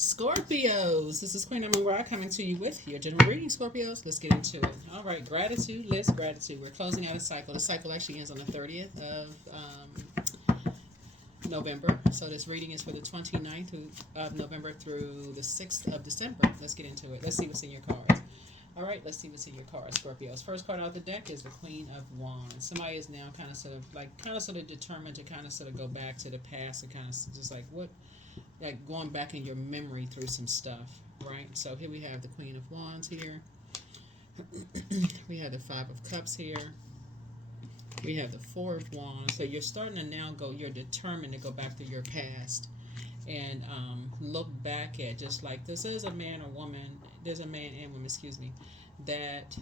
Scorpios, this is Queen Amun Ra coming to you with your general reading, Scorpios. Let's get into it. All right, gratitude list, gratitude. We're closing out a cycle. The cycle actually ends on the 30th of November. So this reading is for the 29th of November through the 6th of December. Let's get into it. Let's see what's in your cards. All right, let's see what's in your cards, Scorpios. First card out of the deck is the Queen of Wands. Somebody is now kind of sort of determined to kind of sort of go back to the past and kind of just like what like going back in your memory through some stuff, right? So here we have the Queen of Wands here. We have the Five of Cups here. We have the Four of Wands. So you're starting to now go, you're determined to go back to your past and look back at just like this is a man or woman, there's a man and woman, excuse me, that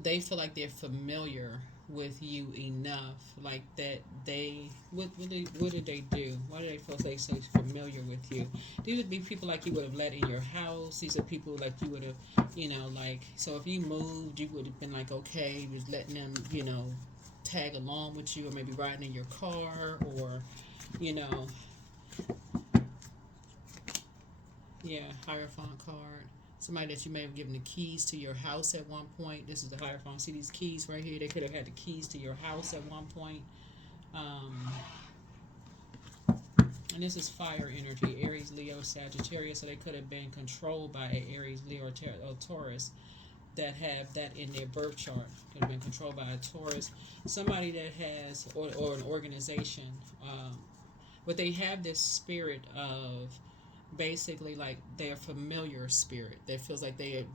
they feel like they're familiar with you enough, like that they what did they do? Why do they feel they so familiar with you? These would be people like you would have let in your house. These are people like you would have, like so if you moved, you would have been like okay, you was letting them, tag along with you, or maybe riding in your car, or you know, yeah, Hierophant card. Somebody that you may have given the keys to your house at one point. This is the Hierophant. See these keys right here? They could have had the keys to your house at one point. Um, and this is fire energy. Aries, Leo, Sagittarius. So they could have been controlled by an Aries, Leo, or Taurus that have that in their birth chart. Could have been controlled by a Taurus. Somebody that has, or an organization. But they have this spirit of basically like their familiar spirit that feels like they've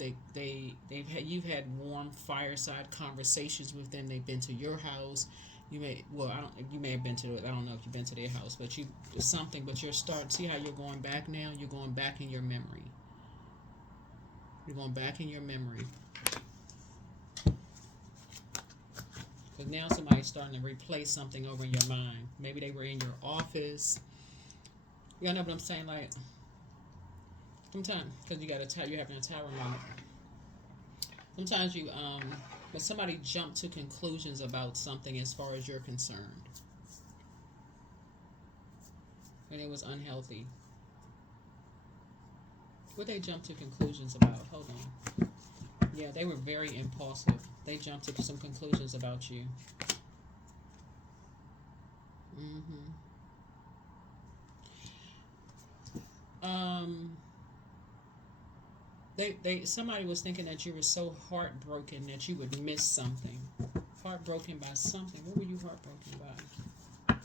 had you've had warm fireside conversations with them. They've been to your house. You may I don't you may have been to I don't know if you've been to their house, but you something. But you're starting see how you're going back now. You're going back in your memory. You're going back in your memory because now somebody's starting to replace something over in your mind. Maybe they were in your office. You know what I'm saying? Like sometimes, because you're having a tower moment. Sometimes but somebody jumped to conclusions about something as far as you're concerned, and it was unhealthy. What they jumped to conclusions about? Hold on. Yeah, they were very impulsive. They jumped to some conclusions about you. Mm-hmm. Um. They somebody was thinking that you were so heartbroken that you would miss something. Heartbroken by something. What were you heartbroken by?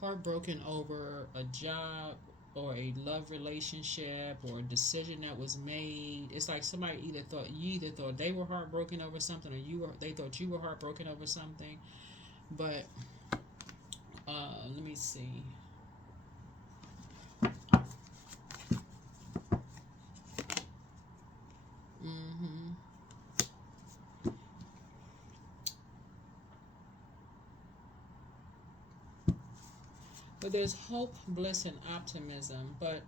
Heartbroken over a job or a love relationship or a decision that was made. It's like somebody either thought they were heartbroken over something, or they thought you were heartbroken over something. But let me see. Mm-hmm. But there's hope, bliss, and optimism. But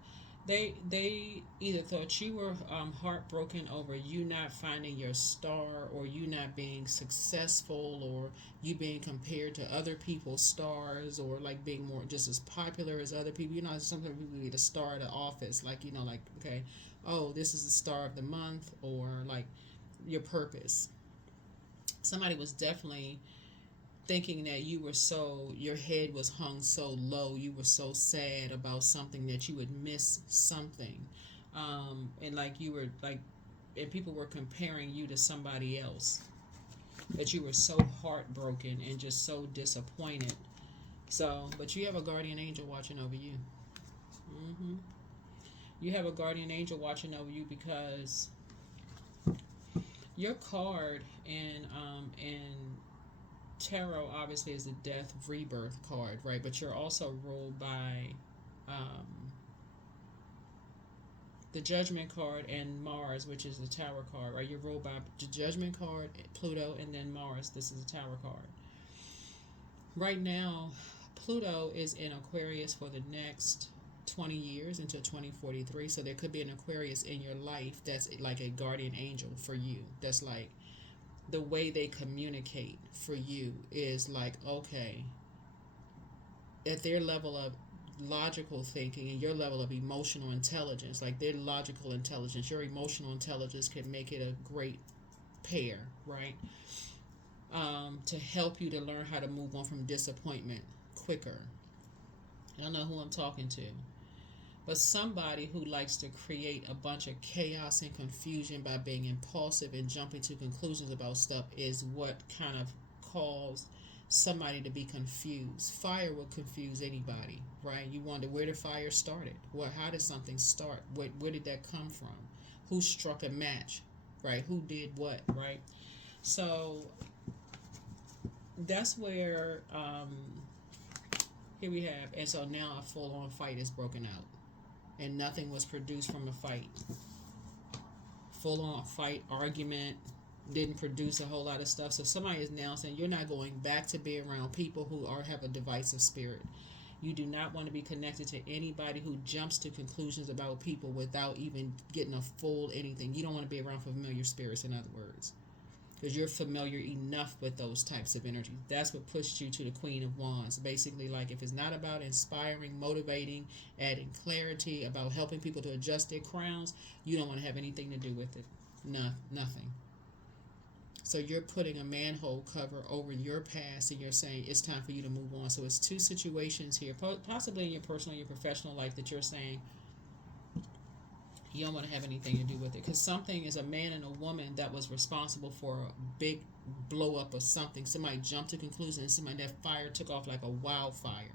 they either thought you were heartbroken over you not finding your star, or you not being successful, or you being compared to other people's stars, or like being more just as popular as other people. Sometimes people be the star of the office, like like okay, oh, this is the star of the month, or like your purpose. Somebody was definitely thinking that your head was hung so low, you were so sad about something that you would miss something, and like you were like, and people were comparing you to somebody else, that you were so heartbroken and just so disappointed. So, but you have a guardian angel watching over you. Hmm. You have a guardian angel watching over you because your card and tarot obviously is the death rebirth card, right? But you're also ruled by um, the judgment card and Mars, which is the tower card, right? You're ruled by the judgment card, Pluto, and then Mars. This is a tower card. Right now, Pluto is in Aquarius for the next 20 years until 2043. So there could be an Aquarius in your life that's like a guardian angel for you. That's like the way they communicate for you is like, okay, at their level of logical thinking and your level of emotional intelligence, like their logical intelligence, your emotional intelligence can make it a great pair, right? To help you to learn how to move on from disappointment quicker. I don't know who I'm talking to, but somebody who likes to create a bunch of chaos and confusion by being impulsive and jumping to conclusions about stuff is what kind of caused somebody to be confused. Fire will confuse anybody, right? You wonder where the fire started. How did something start? Where did that come from? Who struck a match, right? Who did what, right? So that's where here we have, and so now a full-on fight is broken out, and nothing was produced from a fight. Full-on fight, argument, didn't produce a whole lot of stuff. So somebody is now saying you're not going back to be around people who have a divisive spirit. You do not want to be connected to anybody who jumps to conclusions about people without even getting a full anything. You don't want to be around familiar spirits, in other words, because you're familiar enough with those types of energy. That's what pushed you to the Queen of Wands. Basically, like if it's not about inspiring, motivating, adding clarity, about helping people to adjust their crowns, you don't want to have anything to do with it. No, nothing. So you're putting a manhole cover over your past and you're saying it's time for you to move on. So it's two situations here, possibly in your personal and your professional life, that you're saying you don't want to have anything to do with it. Because something is a man and a woman that was responsible for a big blow up of something. Somebody jumped to conclusion and somebody, that fire took off like a wildfire.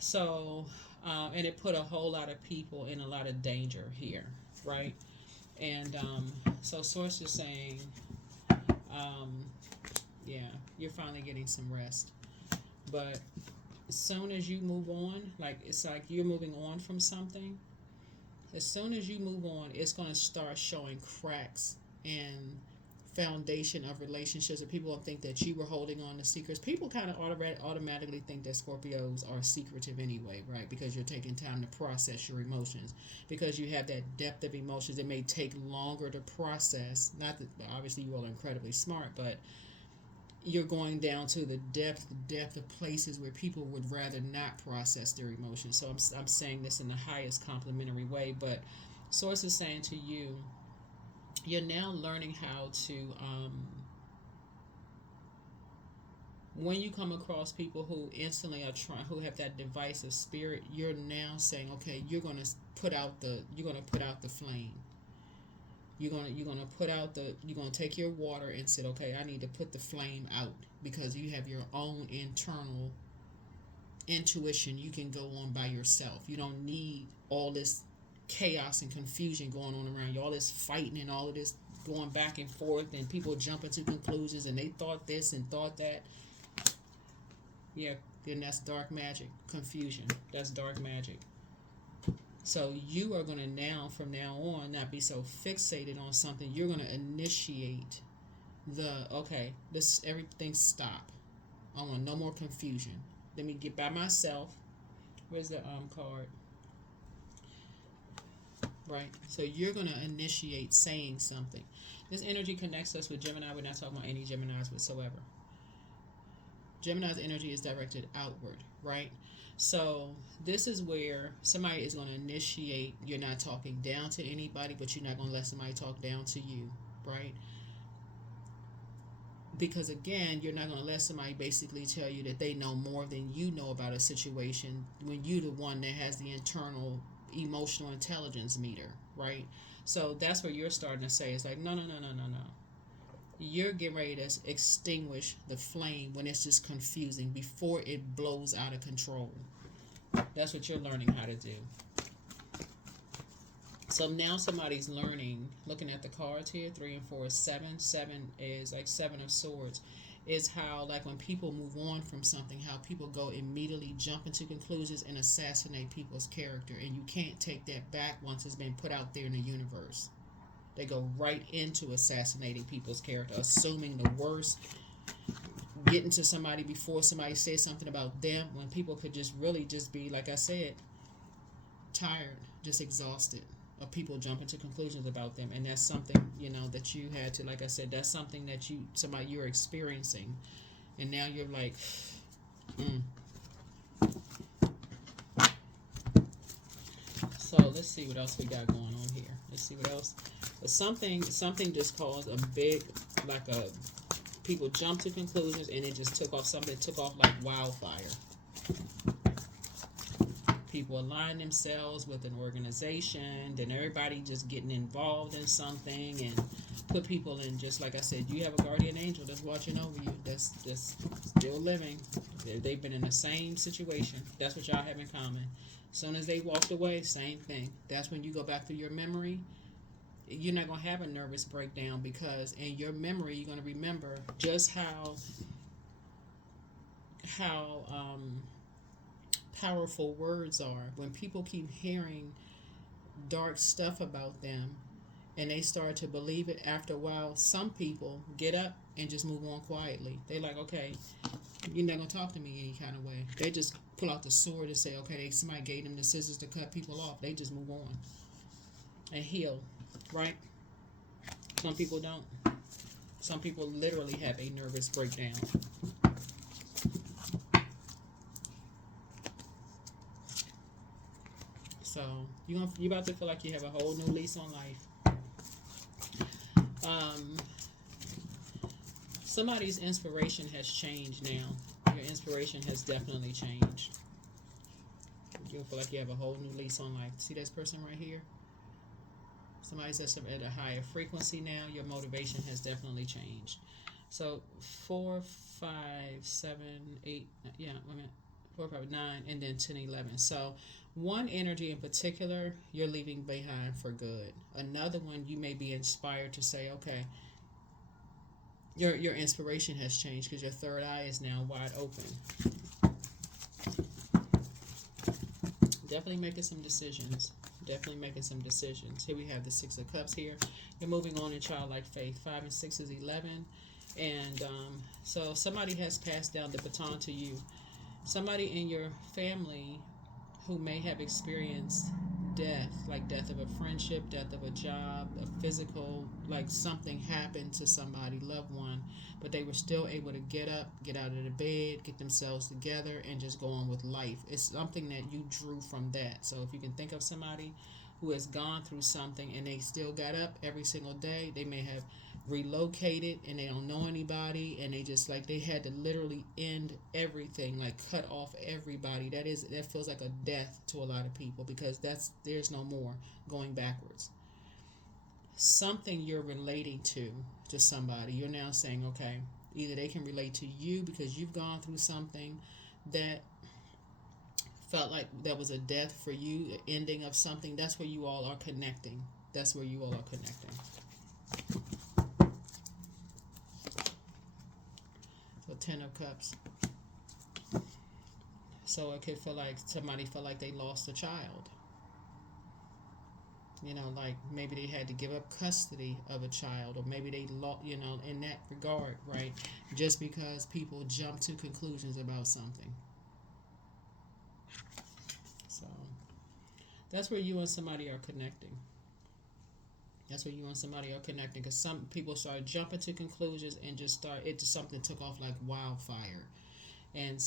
So, and it put a whole lot of people in a lot of danger here, right? And so Source is saying, yeah, you're finally getting some rest. But as soon as you move on, like it's like you're moving on from something. As soon as you move on, it's going to start showing cracks and foundation of relationships, and people will think that you were holding on to secrets. People kind of automatically think that Scorpios are secretive anyway, right? Because you're taking time to process your emotions. Because you have that depth of emotions, it may take longer to process. Not that obviously you all are incredibly smart, but you're going down to the depth of places where people would rather not process their emotions. So I'm saying this in the highest complimentary way, but Source is saying to you, you're now learning how to, when you come across people who instantly are trying, who have that divisive spirit, you're now saying, okay, you're gonna put out the flame. You're gonna take your water and say, okay, I need to put the flame out, because you have your own internal intuition. You can go on by yourself. You don't need all this chaos and confusion going on around you, all this fighting and all of this going back and forth, and people jumping to conclusions and they thought this and thought that. Yeah, then that's dark magic. Confusion. That's dark magic. So you are going to now, from now on, not be so fixated on something. You're going to initiate okay, this everything stop. I want no more confusion. Let me get by myself. Where's the card? Right? So you're going to initiate saying something. This energy connects us with Gemini. We're not talking about any Geminis whatsoever. Gemini's energy is directed outward, right? So this is where somebody is going to initiate. You're not talking down to anybody, but you're not going to let somebody talk down to you, right? Because again, you're not going to let somebody basically tell you that they know more than you know about a situation, when you're the one that has the internal emotional intelligence meter, right? So that's where you're starting to say, it's like, no. You're getting ready to extinguish the flame when it's just confusing, before it blows out of control. That's what you're learning how to do. So now somebody's learning, looking at the cards here, 3 and 4 is 7. 7 is like 7 of Swords. Is how, like, when people move on from something, how people go immediately jump into conclusions and assassinate people's character. And you can't take that back once it's been put out there in the universe. They go right into assassinating people's character, assuming the worst, getting to somebody before somebody says something about them, when people could just really just be, like I said, tired, just exhausted. of people jumping to conclusions about them, and that's something, that you had to, like I said, that's something that somebody you're experiencing, and now you're like, mm. So let's see what else we got going on here. Let's see what else. Something just caused a big, like a people jumped to conclusions, and it just took off. Something took off like wildfire. People align themselves with an organization, then everybody just getting involved in something, and put people in, just like I said, you have a guardian angel that's watching over you, that's still living. They've been in the same situation. That's what y'all have in common. As soon as they walked away, same thing. That's when you go back through your memory. You're not going to have a nervous breakdown, because in your memory, you're going to remember just how powerful words are. When people keep hearing dark stuff about them and they start to believe it, after a while, some people get up and just move on quietly. They like, okay, you're not going to talk to me any kind of way. They just pull out the sword and say, okay, somebody gave them the scissors to cut people off. They just move on and heal, right? Some people don't. Some people literally have a nervous breakdown. So you about to feel like you have a whole new lease on life. Somebody's inspiration has changed now. Your inspiration has definitely changed. You'll feel like you have a whole new lease on life. See this person right here? Somebody's at a higher frequency now. Your motivation has definitely changed. So 4, 5, 7, 8, 4, 5, 9, and then 10, 11. So one energy in particular, you're leaving behind for good. Another one, you may be inspired to say, okay, your inspiration has changed because your third eye is now wide open. Definitely making some decisions. Here we have the 6 of Cups here. You're moving on in childlike faith. 5 and 6 is 11. And so somebody has passed down the baton to you. Somebody in your family who may have experienced death, like death of a friendship, death of a job, a physical, like something happened to somebody, loved one, but they were still able to get up, get out of the bed, get themselves together, and just go on with life. It's something that you drew from that. So if you can think of somebody who has gone through something and they still got up every single day, they may have relocated and they don't know anybody, and they just like they had to literally end everything, like cut off everybody. That feels like a death to a lot of people, because there's no more going backwards. Something you're relating to somebody, you're now saying, okay, either they can relate to you because you've gone through something that felt like that was a death for you, an ending of something. That's where you all are connecting. So 10 of Cups. So it could feel like somebody felt like they lost a child. Like maybe they had to give up custody of a child, or maybe they lost, in that regard, right? Just because people jump to conclusions about something. So that's where you and somebody are connecting. Because some people start jumping to conclusions and just something took off like wildfire. And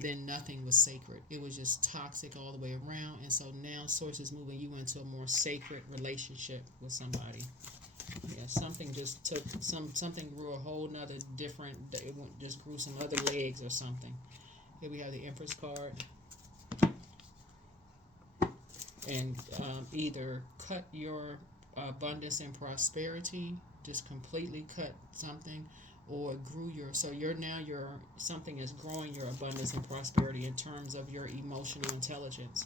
then nothing was sacred. It was just toxic all the way around. And so now Source is moving you into a more sacred relationship with somebody. Yeah, something just took something grew a whole nother different. It just grew some other legs or something. Here we have the Empress card, and either cut your abundance and prosperity, just completely cut something, or grew something is growing your abundance and prosperity in terms of your emotional intelligence.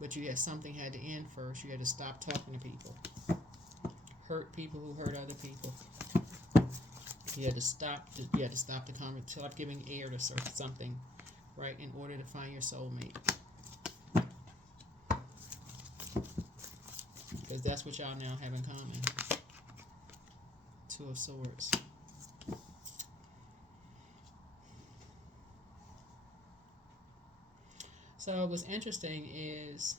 But something had to end first. You had to stop talking to people, hurt people who hurt other people. You had to stop the conversation, stop giving air to something, right, in order to find your soulmate. Because that's what y'all now have in common. 2 of Swords. So what's interesting is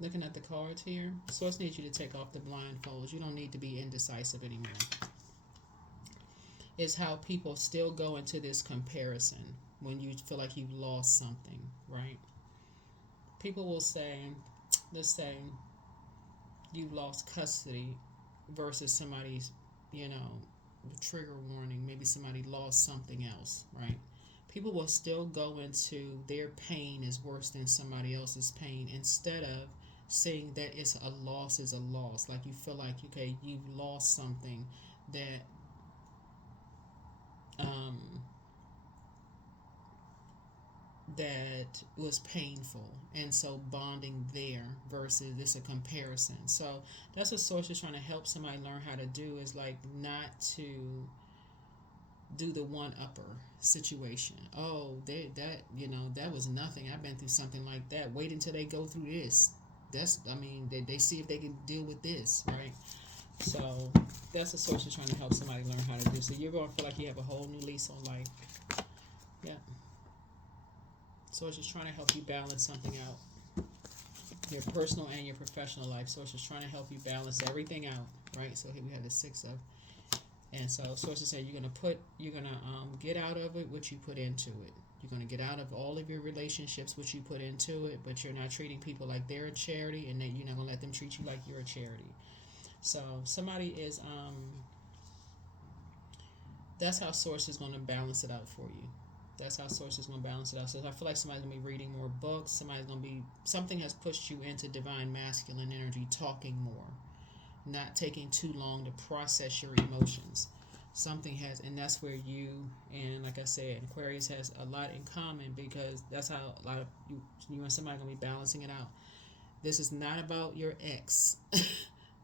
Looking at the cards here, Source needs you to take off the blindfolds. You don't need to be indecisive anymore. It's how people still go into this comparison when you feel like you've lost something, right? People will say, let's say you've lost custody versus somebody's, you know, trigger warning. Maybe somebody lost something else, right? People will still go into their pain is worse than somebody else's pain instead of seeing that it's a loss is a loss. Like you feel like, okay, you've lost something that um, that was painful, and so bonding there versus this a comparison. So that's what Source is trying to help somebody learn how to do, is like not to do the one upper situation. Oh, that that was nothing. I've been through something like that. Wait until they go through this. They see if they can deal with this, right? So that's the Source is trying to help somebody learn how to do. So you're going to feel like you have a whole new lease on life. Yeah. So it's just trying to help you balance something out. Your personal and your professional life. So it's just trying to help you balance everything out, right? So here we have the 6 of. And so Sources say you're gonna get out of it what you put into it. You're gonna get out of all of your relationships what you put into it, but you're not treating people like they're a charity, and then you're not gonna let them treat you like you're a charity. So somebody is that's how Source is gonna balance it out for you. That's how Source is going to balance it out. So I feel like somebody's going to be reading more books. Something has pushed you into divine masculine energy, talking more, not taking too long to process your emotions. Something has, and that's where you, and like I said, Aquarius has a lot in common, because that's how a lot of you and somebody are going to be balancing it out. This is not about your ex.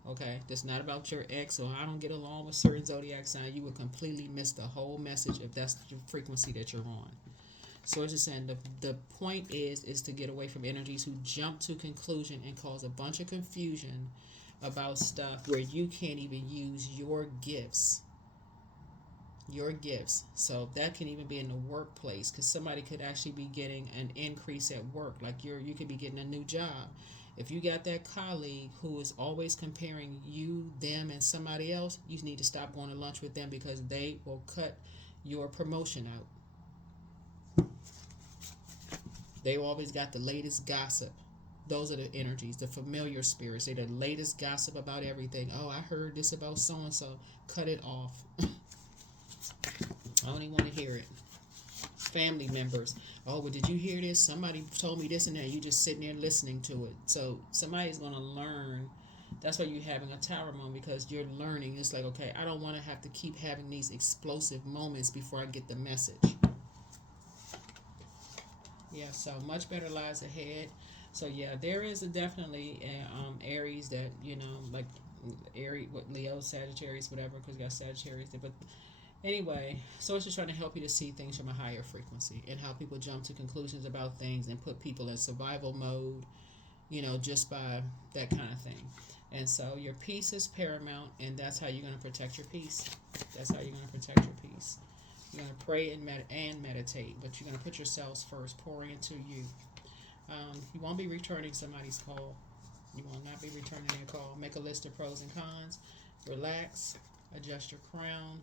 Okay, that's not about your ex, or I don't get along with certain zodiac sign. You would completely miss the whole message if that's the frequency that you're on. So it's just saying the point is to get away from energies who jump to conclusion and cause a bunch of confusion about stuff where you can't even use your gifts. Your gifts. So that can even be in the workplace, because somebody could actually be getting an increase at work. Like you could be getting a new job. If you got that colleague who is always comparing you, them, and somebody else, you need to stop going to lunch with them, because they will cut your promotion out. They always got the latest gossip. Those are the energies, the familiar spirits. They're the latest gossip about everything. Oh, I heard this about so-and-so. Cut it off. I don't even want to hear it. Family members. Oh, well, did you hear this? Somebody told me this and that. You just sitting there listening to it. So somebody's going to learn. That's why you're having a tower moment, because you're learning. It's like, okay, I don't want to have to keep having these explosive moments before I get the message. Yeah, so much better lies ahead. So yeah, there is definitely Aries that, like Aries, Leo, Sagittarius, whatever, because you got Sagittarius there. But anyway, so it's just trying to help you to see things from a higher frequency, and how people jump to conclusions about things and put people in survival mode, just by that kind of thing. And so your peace is paramount, and that's how you're going to protect your peace. That's how you're going to protect your peace. You're going to pray and meditate, but you're going to put yourselves first, pour into you. You won't be returning somebody's call. You will not be returning their call. Make a list of pros and cons. Relax. Adjust your crown.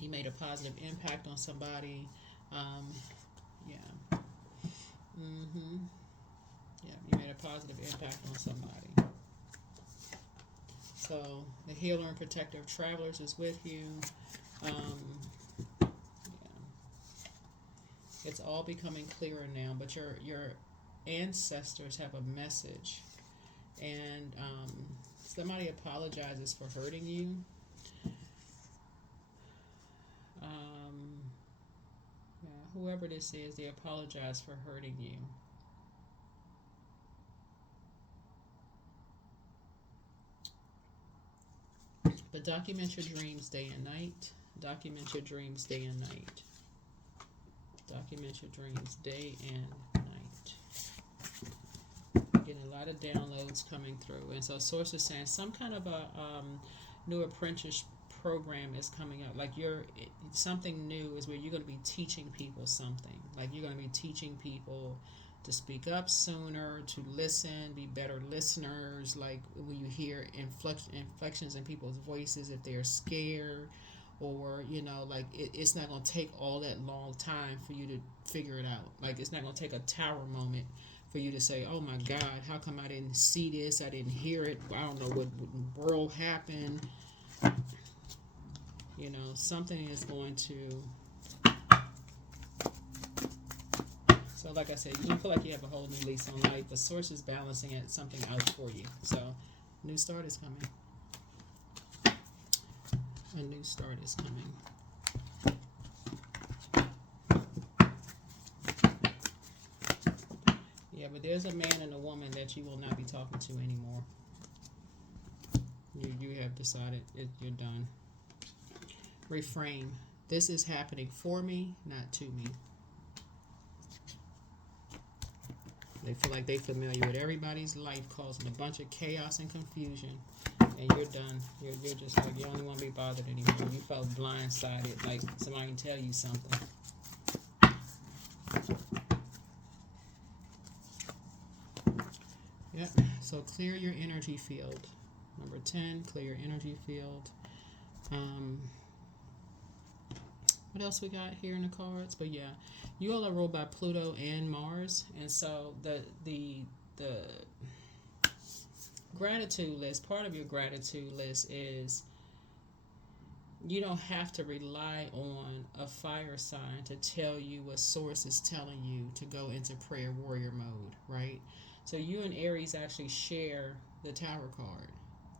You made a positive impact on somebody. Yeah. Yeah, you made a positive impact on somebody. So the healer and protector of travelers is with you. Yeah. It's all becoming clearer now, but your ancestors have a message, and somebody apologizes for hurting you. Whoever this is, they apologize for hurting you. But document your dreams day and night. Document your dreams day and night. Document your dreams day and night. Getting a lot of downloads coming through. And so Source is saying some kind of a new apprentice program is coming up. Like something new is where you're going to be teaching people something. Like you're going to be teaching people to speak up sooner, to listen, be better listeners. Like when you hear inflections in people's voices, if they're scared, or like it's not going to take all that long time for you to figure it out. Like it's not going to take a tower moment for you to say, oh my God, how come I didn't see this? I didn't hear it. I don't know what world happened. Something is going to. So like I said, you feel like you have a whole new lease on life. The source is balancing it, something out for you. So new start is coming. A new start is coming. Yeah, but there's a man and a woman that you will not be talking to anymore. You have decided you're done. Reframe. This is happening for me, not to me. They feel like they're familiar with everybody's life, causing a bunch of chaos and confusion. And you're done. You're just like, you don't want to be bothered anymore. You felt blindsided, like somebody can tell you something. Yep. So clear your energy field. Number 10, clear your energy field. What else we got here in the cards? But yeah, you all are ruled by Pluto and Mars, and so the gratitude list, part of your gratitude list is you don't have to rely on a fire sign to tell you what source is telling you to go into prayer warrior mode, right? So you and Aries actually share the Tower card.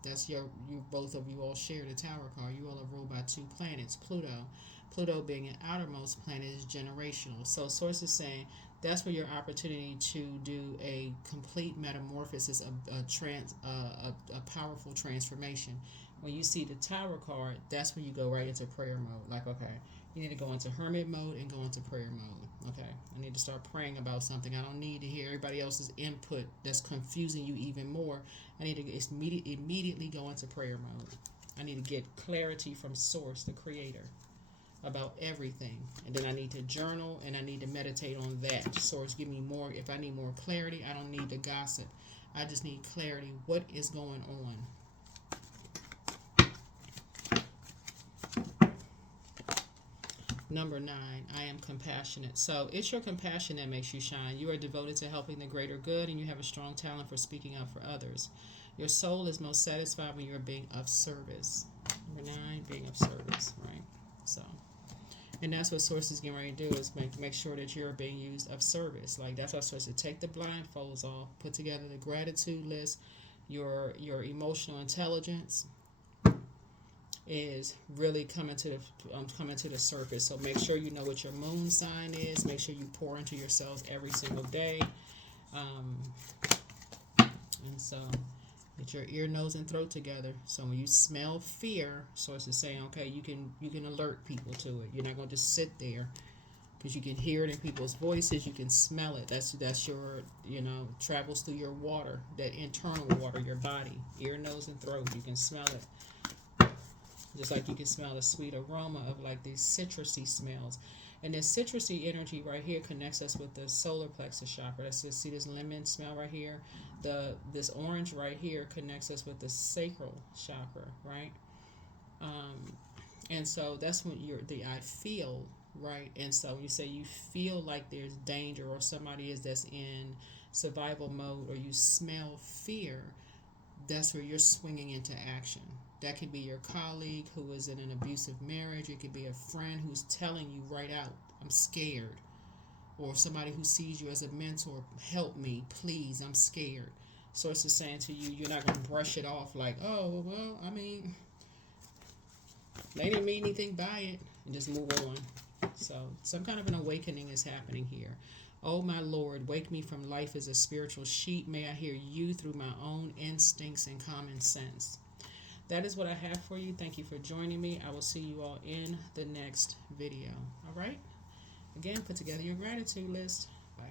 That's you both of you all share the Tower card. You all are ruled by two planets, Pluto being an outermost planet is generational. So source is saying that's where your opportunity to do a complete metamorphosis, a powerful transformation. When you see the Tower card, that's when you go right into prayer mode. Like, okay, you need to go into hermit mode and go into prayer mode. Okay, I need to start praying about something. I don't need to hear everybody else's input that's confusing you even more. I need to immediately go into prayer mode. I need to get clarity from source, the creator, about everything. And then I need to journal and I need to meditate on that. Source, give me more. If I need more clarity, I don't need to gossip. I just need clarity. What is going on? Number 9, I am compassionate. So it's your compassion that makes you shine. You are devoted to helping the greater good, and you have a strong talent for speaking up for others. Your soul is most satisfied when you are being of service. Number 9, being of service, right? So, and that's what Source is getting ready to do, is make sure that you're being used of service. Like, that's what Source is. Take the blindfolds off, put together the gratitude list, your emotional intelligence is really coming to the surface. So make sure you know what your moon sign is. Make sure you pour into yourselves every single day. And so get your ear, nose, and throat together. So when you smell fear, Source is saying, okay, you can alert people to it. You're not going to just sit there, because you can hear it in people's voices. You can smell it. That's your, travels through your water, that internal water, your body, ear, nose, and throat. You can smell it. Just like you can smell the sweet aroma of like these citrusy smells. And this citrusy energy right here connects us with the solar plexus chakra. Let's just see this lemon smell right here. This orange right here connects us with the sacral chakra, right? And so that's when I feel, right? And so you say you feel like there's danger, or somebody that's in survival mode, or you smell fear, that's where you're swinging into action. That could be your colleague who is in an abusive marriage. It could be a friend who's telling you right out, I'm scared. Or somebody who sees you as a mentor, help me, please, I'm scared. Source is saying to you, you're not going to brush it off like, oh, well, I mean, they didn't mean anything by it, and just move on. So some kind of an awakening is happening here. Oh, my Lord, wake me from life as a spiritual sheep. May I hear you through my own instincts and common sense. That is what I have for you. Thank you for joining me. I will see you all in the next video. All right? Again, put together your gratitude list. Bye.